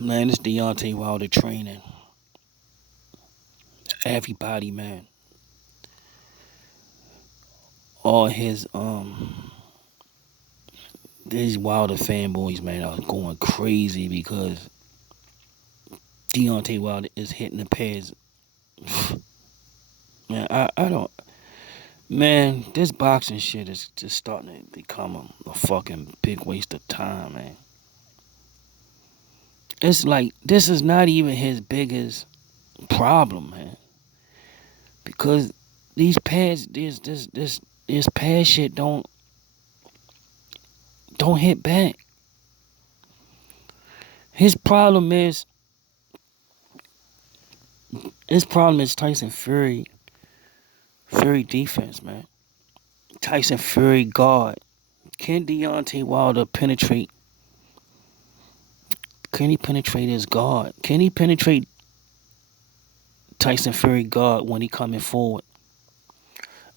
Man, it's Deontay Wilder training. Everybody, man. All these Wilder fanboys, man, are going crazy because Deontay Wilder is hitting the pads. Man, I don't. Man, this boxing shit is just starting to become a fucking big waste of time, man. It's like this is not even his biggest problem, man. Because these pads, this pad shit don't hit back. His problem is Tyson Fury defense, man. Tyson Fury guard. Can Deontay Wilder penetrate? Can he penetrate his guard? Can he penetrate Tyson Fury guard when he coming forward?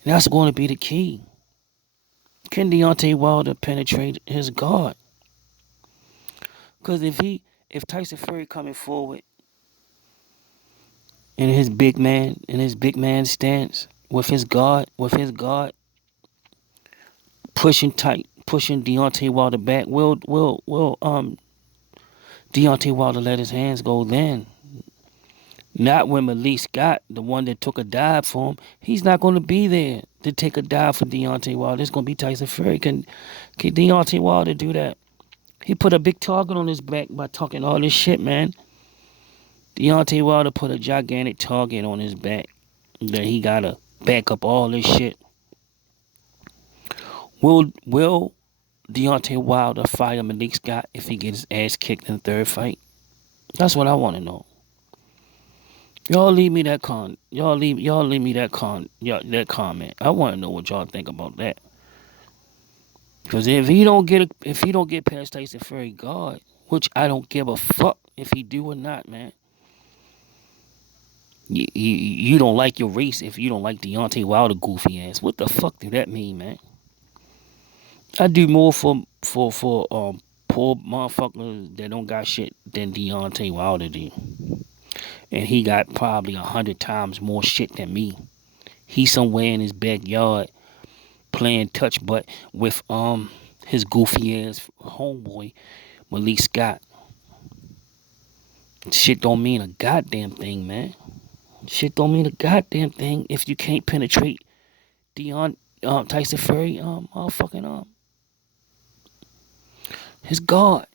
And that's going to be the key. Can Deontay Wilder penetrate his guard? Because if Tyson Fury coming forward in his big man stance with his guard pushing Deontay Wilder back, will Deontay Wilder let his hands go then? Not when Malik Scott, the one that took a dive for him, he's not going to be there to take a dive for Deontay Wilder. It's going to be Tyson Fury. Can Deontay Wilder do that? He put a big target on his back by talking all this shit, man. Deontay Wilder put a gigantic target on his back that he got to back up all this shit. Will Deontay Wilder fire Malik Scott if he gets his ass kicked in the third fight? That's what I want to know. Y'all leave me that comment. I want to know what y'all think about that. Because if he don't get past Tyson Fury guard, which I don't give a fuck if he do or not, man. You don't like your race if you don't like Deontay Wilder goofy ass. What the fuck do that mean, man? I do more for poor motherfuckers that don't got shit than Deontay Wilder do. And he got probably 100 times more shit than me. He's somewhere in his backyard playing touch butt with his goofy ass homeboy Malik Scott. Shit don't mean a goddamn thing, man. Shit don't mean a goddamn thing if you can't penetrate Tyson Fury his guard.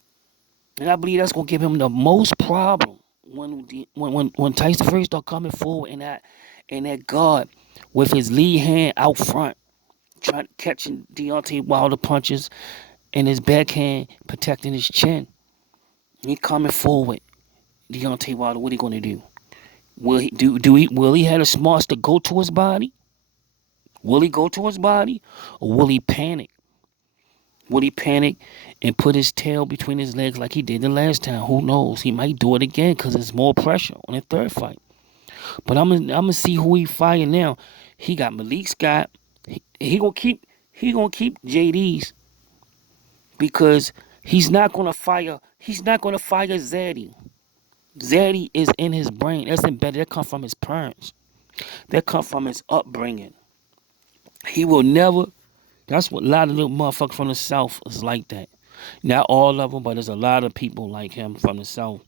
And I believe that's gonna give him the most problem when Tyson Fury start coming forward in that guard with his lead hand out front, trying catching Deontay Wilder punches and his backhand protecting his chin. He coming forward. Deontay Wilder, what he gonna do? Will he have the smarts to go to his body? Will he go to his body? Or will he panic? Will he panic and put his tail between his legs like he did the last time? Who knows? He might do it again because there's more pressure on the third fight. But I'm gonna see who he fire now. He got Malik Scott. He gonna keep JD's because he's not gonna fire Zaddy. Zaddy is in his brain. That's embedded. That come from his parents. That come from his upbringing. He will never. That's what a lot of little motherfuckers from the South is like that. Not all of them, but there's a lot of people like him from the South.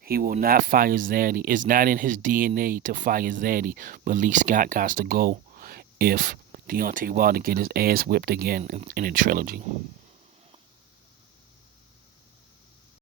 He will not fire Zaddy. It's not in his DNA to fire Zaddy. But Lee Scott got to go if Deontay Wilder get his ass whipped again in a trilogy.